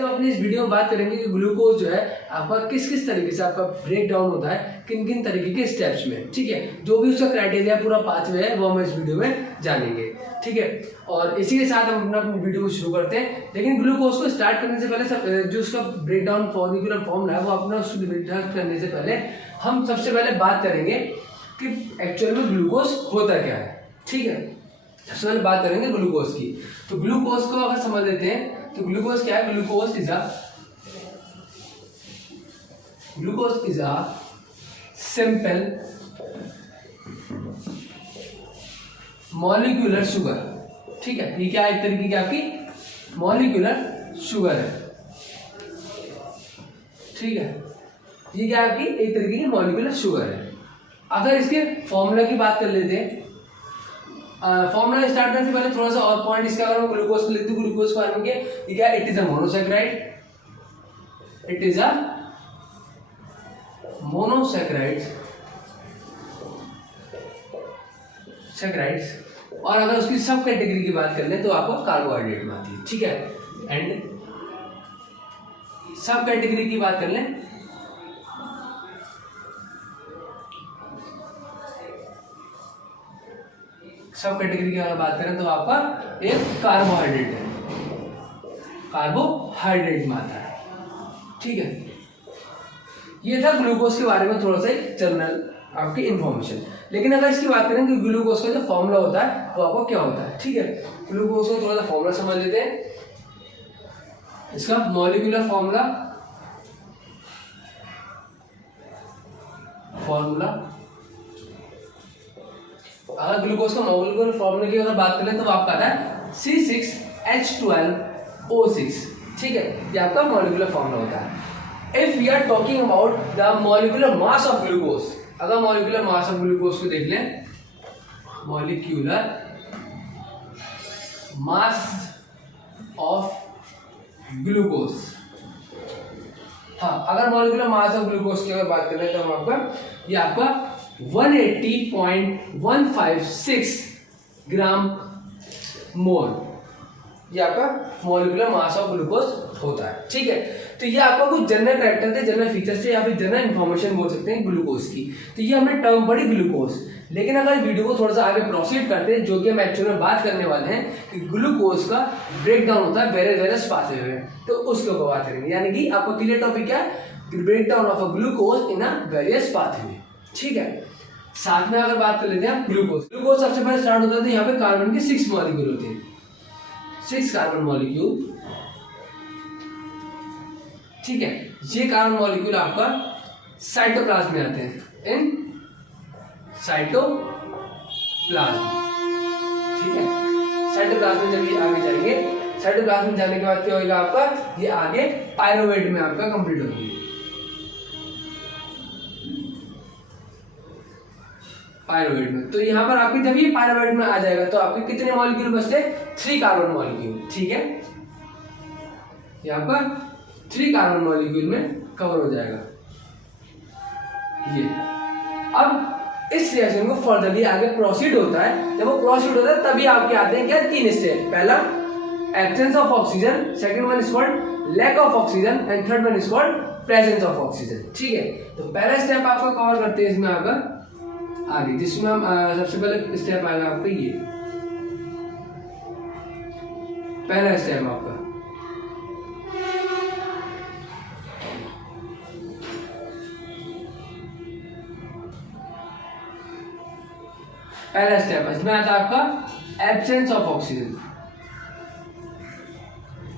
हम अपनी इस वीडियो में बात करेंगे कि ग्लूकोज जो है आपका किस किस तरीके से आपका ब्रेक डाउन होता है, किन किन तरीके के स्टेप्स में। ठीक है, जो भी उसका क्राइटेरिया पूरा पाथवे है वो हम इस वीडियो में जानेंगे। ठीक है, और इसी के साथ हम अपनी वीडियो को शुरू करते हैं। लेकिन ग्लूकोज को स्टार्ट करने से पहले जो उसका ब्रेक डाउन फॉर्मिकुलर फॉर्मूला है वो अपना उसको डिस्कस करने से पहले हम सबसे पहले बात करेंगे कि एक्चुअल में ग्लूकोज होता क्या है। ठीक है, सबसे पहले बात करेंगे ग्लूकोज की। तो ग्लूकोज को अगर समझ लेते हैं तो ग्लूकोज क्या है। Glucose is a simple molecular sugar. ठीक है, ये क्या एक तरीके की आपकी मॉलिक्यूलर शुगर है। ठीक है, ये क्या आपकी एक तरीके की मॉलिक्यूलर शुगर है। अगर इसके फॉर्मूला की बात कर लेते हैं, फॉर्मूला स्टार्ट करने से पहले थोड़ा सा और पॉइंट इसका अगर हम ग्लूकोज को लिख दूं, ग्लूकोज को आने के ये क्या, it is a monosaccharide. It is a monosaccharides. और अगर उसकी सब कैटेगरी की बात कर ले तो आपको कार्बोहाइड्रेट में आती है। ठीक है, एंड सब कैटेगरी की बात कर लें सब कैटेगरी की अगर बात करें तो आपका एक कार्बोहाइड्रेट है, कार्बोहाइड्रेट में आता है। ठीक है, ये था ग्लूकोज के बारे में थोड़ा सा एक जनरल आपकी इंफॉर्मेशन। लेकिन अगर इसकी बात करें कि ग्लूकोज का जो फॉर्मूला होता है वो आपको क्या होता है। ठीक है, ग्लूकोज को थोड़ा सा फॉर्मूला समझ लेते हैं। इसका मॉलिक्यूलर फॉर्मूला अगर ग्लूकोज का मॉलिक्यूलर फॉर्मूला की अगर बात करें तो आपका आता है C6H12O6। ठीक है, ये आपका मॉलिक्यूलर फॉर्मूला होता है। If we are talking about the molecular mass of glucose, अगर मॉलिक्यूलर मास ऑफ ग्लूकोज को देख लें, मॉलिक्यूलर मास ऑफ ग्लूकोज, हाँ अगर मॉलिक्यूलर मास ऑफ ग्लूकोज की अगर बात करें तो हम ये आपका 180.156 ग्राम मोल, ये आपका मॉलिक्यूलर मास ऑफ ग्लूकोज होता है। ठीक है, तो ये आपका कुछ जनरल कैरेक्टर थे, जनरल फीचर्स थे या फिर जनरल इंफॉर्मेशन बोल सकते हैं ग्लूकोज की। तो ये हमने टर्म पढ़ी ग्लूकोज। लेकिन अगर वीडियो को थोड़ा सा आगे प्रोसीड करते हैं, जो कि हम एक्चुअली में बात करने वाले हैं कि ग्लूकोज का ब्रेक डाउन होता है वेरियस पाथवे में, तो उसके ऊपर बात करेंगे। यानी कि आपका क्लियर टॉपिक क्या है, break down of a glucose in a various pathway. ठीक है, साथ में अगर बात कर लेते हैं ग्लूकोज सबसे पहले स्टार्ट होता है तो यहाँ पे कार्बन के 6 मॉलिक्यूल होते हैं, 6 कार्बन मॉलिक्यूल। ठीक है, ये कार्बन मॉलिक्यूल आपका साइटोप्लाज्म में आते हैं, इन साइटोप्लाज्म। ठीक है, साइटोप्लाज्म में जब ये आगे जाएंगे, साइटोप्लाज्म में जाने के बाद क्या होगा आपका, ये आगे पायरोवेट में आपका कंप्लीट होगी। पायरोवेट में, तो यहाँ पर आपके जब ये पायरोवेट में आ जाएगा तो आपके कितने मॉलिक्यूल बचते हैं, 3 कार्बन मॉलिक्यूल। ठीक है, यहाँ पर 3 कार्बन मॉलिक्यूल में कवर हो जाएगा ये। अब इस रिएक्शन को फर्दरली आगे प्रोसीड होता है। जब वो प्रोसीड होता है तभी आपके आते हैं क्या, 3 स्टेप। पहला absence of oxygen, second one is called lack of oxygen and third one is called presence of oxygen. ठीक है, तो पहला स्टेप आपका कवर करते हैं इसमें आगे, जिसमें हम सबसे पहले स्टेप आएगा आपका ये पहला स्टेप आपका पहला स्टेप, इसमें आता है आपका absence of oxygen.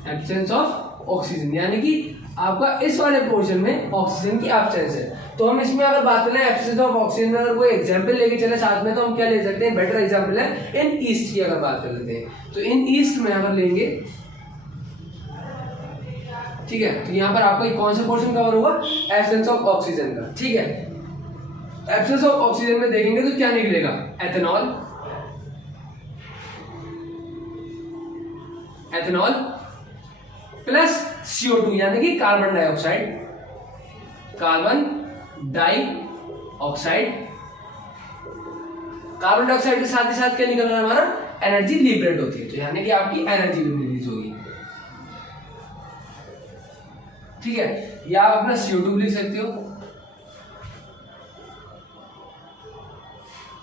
Absence of oxygen यानी कि आपका इस वाले पोर्शन में ऑक्सीजन की एब्सेंस है। तो हम इसमें अगर बात करें एब्सेंस ऑफ ऑक्सीजन में अगर कोई एग्जांपल लेके चले साथ में, तो हम क्या ले सकते हैं, बेटर एग्जांपल है इन ईस्ट की अगर बात कर लेते हैं। तो इन ईस्ट में अगर लेंगे, ठीक है, तो यहाँ पर आपका कौन सा पोर्शन कवर होगा, एब्सेंस ऑफ ऑक्सीजन का। ठीक है, एब्सेंस ऑफ ऑक्सीजन में देखेंगे तो क्या निकलेगा, एथेनॉल प्लस CO2 यानी कि कार्बन डाइऑक्साइड कार्बन डाइऑक्साइड के साथ ही साथ क्या निकल रहा है हमारा, एनर्जी लिबरेट होती है। तो यानी कि आपकी एनर्जी रिलीज होगी। ठीक है, या आप अपना CO2 लिख सकते हो,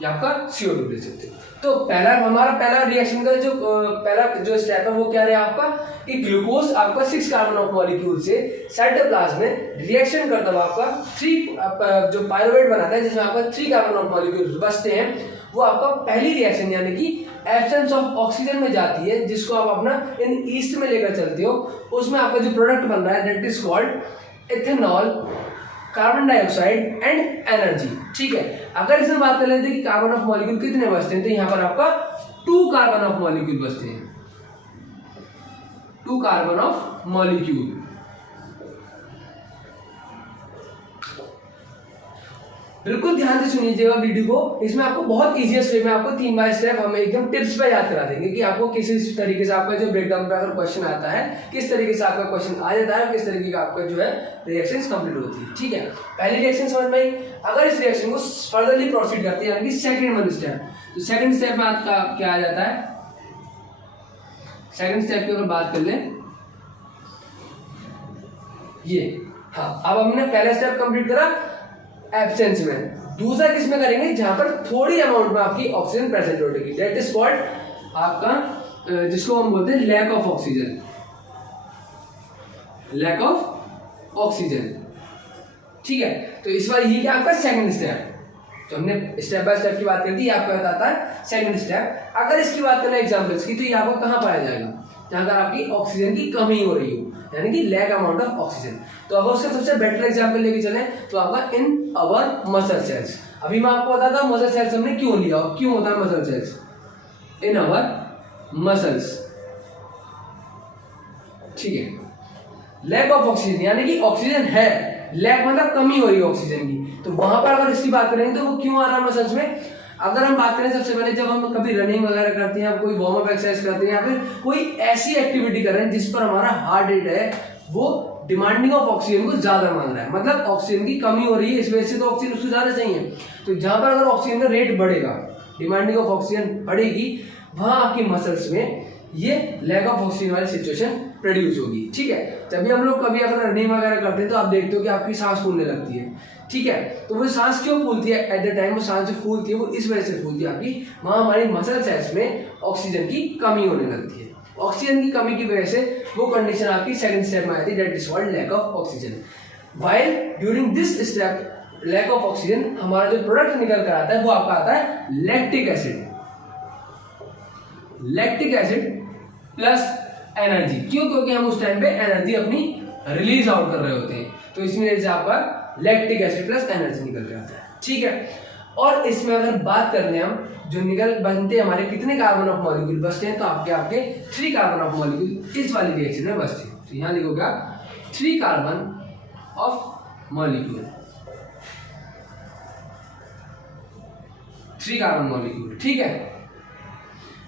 या आपका CO2 लिख सकते हो। तो हमारा पहला रिएक्शन का पहला जो स्टेप है वो क्या रहा आपका, कि ग्लूकोज आपका 6 कार्बन ऑफ मॉलिक्यूल से साइटोप्लाज्म में रिएक्शन करता हुआ आपका 3 जो पायरुवेट बनाता है जिसमें आपका 3 कार्बन ऑफ मॉलिक्यूल बचते हैं, वो आपका पहली रिएक्शन यानी कि एब्सेंस ऑफ ऑक्सीजन में जाती है, जिसको आप अपना इन ईस्ट में लेकर चलते हो। उसमें आपका जो प्रोडक्ट बन रहा है that is called ethanol, carbon dioxide and energy. ठीक है, अगर इसमें बात कर लेते हैं कि कार्बन ऑफ मॉलिक्यूल कितने बचते हैं, तो यहाँ पर आपका 2 कार्बन ऑफ मॉलिक्यूल बचते हैं, 2 कार्बन ऑफ मॉलिक्यूल। बिल्कुल ध्यान से सुनिएगा वीडियो को, इसमें आपको बहुत इजीएस्ट वे में आपको 3 बार स्टेप हम एकदम टिप्स पे याद करा देंगे कि आपको किस तरीके से आपका जो ब्रेकडाउन पे अगर क्वेश्चन आता है किस तरीके से आपका क्वेश्चन आ जाता है, किस तरीके का आपका जो है रिएक्शंस कंप्लीट होती है। ठीक है, पहली रिएक्शन समझ में आई। अगर इस रिएक्शन को फर्दरली प्रोसीड करते हैं यानी कि सेकंड वन स्टेप, तो सेकंड स्टेप में आपका क्या आ जाता है, सेकंड स्टेप की अगर बात कर लें ये, हाँ अब हमने पहला स्टेप कंप्लीट करा एब्सेंस में, दूसरा किस में करेंगे जहां पर थोड़ी अमाउंट में आपकी ऑक्सीजन प्रेजेंट होगी, दैट इज कॉल्ड आपका जिसको हम बोलते हैं lack of oxygen, lack of oxygen. ठीक है, तो इस बार ये क्या आपका सेकंड स्टेप, तो हमने स्टेप बाय स्टेप की बात कर दी, आपका बताता है सेकंड स्टेप। अगर इसकी बात करें एग्जांपल्स की, तो ये आपको कहां पाया जाएगा, जहां पर आपकी ऑक्सीजन की कमी हो रही हो, यानी कि लैक अमाउंट ऑफ ऑक्सीजन। तो अगर उसका सबसे बेटर एग्जांपल लेके चले तो आपका इन अवर मसल सेल्स। अभी मैं आपको बताता हूं मसल सेल्स हमने क्यों लिया, क्यों होता है मसल सेल्स इन अवर मसल्स। ठीक है, लैक ऑफ ऑक्सीजन यानी कि ऑक्सीजन है, लैक मतलब कमी हो रही है ऑक्सीजन की, तो वहां पर अगर इसकी बात करेंगे तो वो क्यों आ रहा है मसल्स में। अगर हम बात करें सबसे पहले जब हम कभी रनिंग वगैरह करते हैं, कोई वार्म अप एक्सरसाइज करते हैं, या फिर कोई ऐसी एक्टिविटी कर रहे हैं जिस पर हमारा हार्ट रेट है वो डिमांडिंग ऑफ ऑक्सीजन को ज्यादा मांग रहा है, मतलब ऑक्सीजन की कमी हो रही है, इस वजह से तो ऑक्सीजन उसको ज्यादा चाहिए। तो जहां पर अगर ऑक्सीजन का रेट बढ़ेगा, डिमांडिंग ऑफ ऑक्सीजन बढ़ेगी, वहां आपकी मसल्स में ये लैक ऑफ ऑक्सीजन वाली सिचुएशन प्रोड्यूस होगी। ठीक है, जब भी हम लोग कभी अगर रनिंग वगैरह करते हैं तो आप देखते हो कि आपकी सांस फूलने लगती है। ठीक है, तो वो सांस क्यों फूलती है, एट द टाइम वो सांस जो फूलती है वो इस वजह से फूलती है आपकी, वहां हमारी मसल सेल्स में ऑक्सीजन की कमी होने लगती है। ऑक्सीजन की कमी की वजह से वो कंडीशन आपकी सेकंड स्टेप में आती है, that is called lack of oxygen. While during this step lack of oxygen, हमारा जो प्रोडक्ट निकल कर आता है वो आपका आता है lactic acid, lactic acid plus energy. क्यों, क्योंकि हम उस टाइम पे एनर्जी अपनी रिलीज आउट कर रहे होते हैं, तो इसमें वजह से आपका लैक्टिक एसिड प्लस एनर्जी निकल के आता है। ठीक है, और इसमें अगर बात कर लें हम जो निकल बनते हैं हमारे कितने कार्बन ऑफ मॉलिक्यूल बचते हैं, तो आपके 3 कार्बन ऑफ मॉलिक्यूल इस वाली रिएक्शन में बचते हैं। तो यहां लिखोगे आप 3 carbon of molecule, 3 carbon molecule. ठीक है,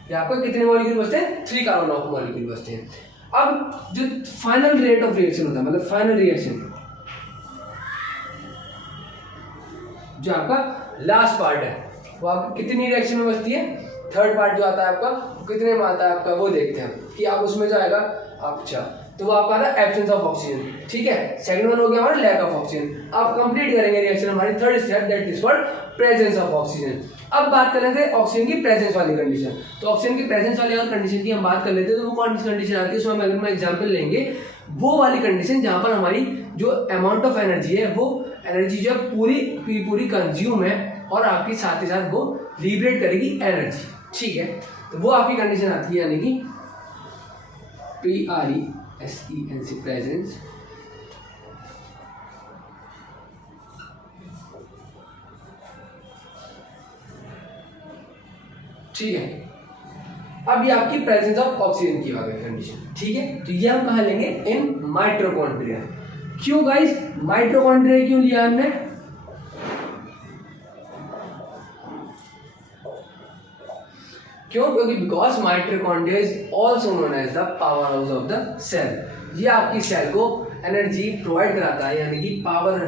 ये आपको कितने मॉलिक्यूल बचते हैं, 3 कार्बन ऑफ मॉलिक्यूल बचते हैं। अब जो फाइनल रेट ऑफ रिएक्शन होता है, मतलब फाइनल रिएक्शन जो आपका लास्ट पार्ट है, वो आपको कितनी रिएक्शन में बचती है, थर्ड पार्ट जो आता है आपका वो कितने में आता है आपका, वो देखते हैं कि आप उसमें जो आएगा अच्छा, तो वो आपका आता है एब्सेंस ऑफ ऑक्सीजन। ठीक है, सेकंड वन हो गया हमारा लैक ऑफ ऑक्सीजन। अब कंप्लीट करेंगे रिएक्शन हमारी third step, that is called presence of oxygen. अब बात कर लेते हैं ऑक्सीजन की प्रेजेंस वाली कंडीशन। तो ऑक्सीजन की प्रेजेंस वाली अगर कंडीशन की हम बात कर लेते हैं तो वो कौन सी कंडीशन आती है, उसमें अगर हम एग्जाम्पल लेंगे वो वाली कंडीशन जहां पर हमारी जो अमाउंट ऑफ एनर्जी है वो एनर्जी जो पूरी कंज्यूम है और आपकी साथ ही साथ वो लिबरेट करेगी एनर्जी। ठीक है, तो वो आपकी कंडीशन आती है यानी कि PRESENC प्रेजेंस ठीक है, अब ये आपकी प्रेजेंस ऑफ ऑक्सीजन की आ गई कंडीशन। ठीक है, तो ये हम कहाँ लेंगे, इन माइटोकॉन्ड्रिया। क्यों गाइस माइटोकॉन्ड्रिया क्यों लिया हमने, क्यों, क्योंकि because mitochondria is also known as the power house of the cell. ये आपकी सेल को एनर्जी प्रोवाइड कराता है, यानी कि power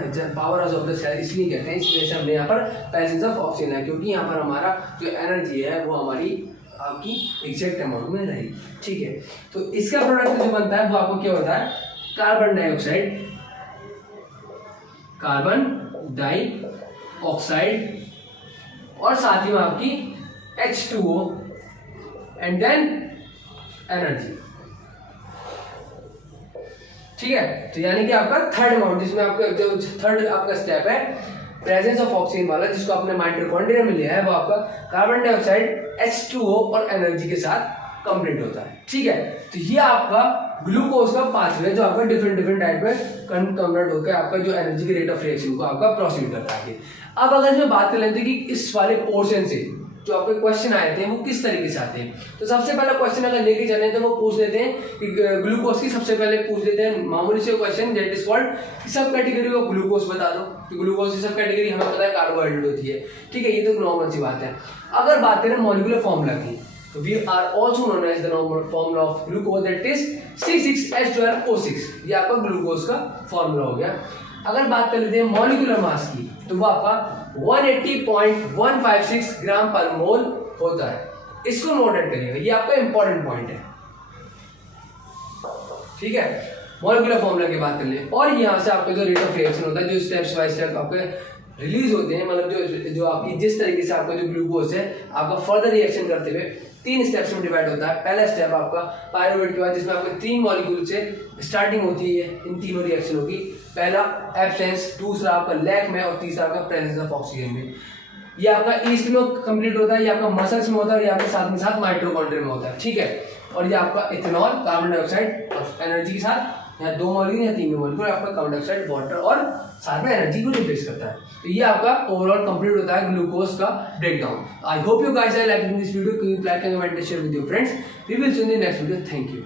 house of the cell इसलिए कहते हैं। इस वजह से हमने यहाँ पर प्रेजेंस ऑफ ऑक्सीजन है, क्योंकि यहाँ पर हमारा जो एनर्जी है वो हमारी आपकी एग्जैक्ट अमाउंट में रहेगी। ठीक है, तो इसका प्रोडक्ट जो बनता है वो आपको क्या होता है, कार्बन डाइऑक्साइड कार्बन डाइऑक्साइड और साथ ही में आपकी H2O एंड देन एनर्जी। ठीक है, तो यानी कि आपका थर्ड अमाउंट, जिसमें आपका जो थर्ड आपका स्टेप है प्रेजेंस ऑफ ऑक्सीजन वाला, जिसको आपने माइटोकॉन्ड्रिया में लिया है, वो आपका कार्बन डाइऑक्साइड H2O और एनर्जी के साथ कंप्लीट होता है। ठीक है, तो ये आपका ग्लूकोज का पाथवे जो आपका डिफरेंट टाइप में कन्वर्ट होकर आपका जो एनर्जी के रेट ऑफ रिएक्शन को आपका प्रोसीड करता है। अब अगर इसमें बात कर लेते हैं कि इस वाले पोर्शन से जो आपके क्वेश्चन आए थे वो किस तरीके से आते हैं, तो सबसे पहला क्वेश्चन अगर लेके चले तो वो पूछ लेते हैं कि ग्लूकोज की, सबसे पहले पूछ लेते हैं मामूली से क्वेश्चन दैट इज कॉल्ड सब कैटेगरी ऑफ ग्लूकोज बता दो, कि ग्लूकोज की सब कैटेगरी हमें पता है कार्बोहाइड्रेट होती है। ठीक है, ये तो नॉर्मल सी बात है। अगर बात करें मॉलिक्यूलर फॉर्मूला की, we are also known as the normal formula of glucose that is C6H12O6, ये आपका ग्लूकोज का फॉर्मूला हो गया। अगर बात कर लेते हैं मॉलिक्यूलर मास की, तो वो आपका 180.156 ग्राम पर मोल होता है। इसको नोट डाउन करिएगा, ये आपका इंपॉर्टेंट पॉइंट है। ठीक है, मॉलिक्यूलर फॉर्मूला की बात कर ले, और यहाँ से आपका जो रेट ऑफ रिएक्शन होता है, जो स्टेप्स बाय स्टेप आपके रिलीज होते हैं, मतलब जो आपकी जिस तरीके से आपका जो ग्लूकोज है आपका फर्दर रिएक्शन करते हुए 3 स्टेप्स में डिवाइड होता है। पहला स्टेप आपका पायरुवेट के बाद, जिसमें आपके 3 मॉलिक्यूल से स्टार्टिंग होती है इन तीनों रिएक्शनों की। पहला एब्सेंस, दूसरा आपका लैक में, और तीसरा आपका प्रेजेंस ऑफ ऑक्सीजन में। ये आपका ईस्ट में कंप्लीट होता है, ये आपका मसल्स में होता है, और ये आपके साथ माइटोकॉन्ड्रिया में होता है। ठीक है, और ये आपका इथेनॉल, कार्बन डाइऑक्साइड और एनर्जी के साथ, यहाँ 2 मॉलिक्यूल या 3 मॉलिक्यूल आपका कार्बन डाइऑक्साइड, वाटर और साथ में एनर्जी को रिप्लेस करता है। तो ये आपका ओवरऑल कंप्लीट होता है ग्लूकोज का breakdown. I hope you guys are liking this video. Like and comment share with your friends. We will see in the next video. Thank you.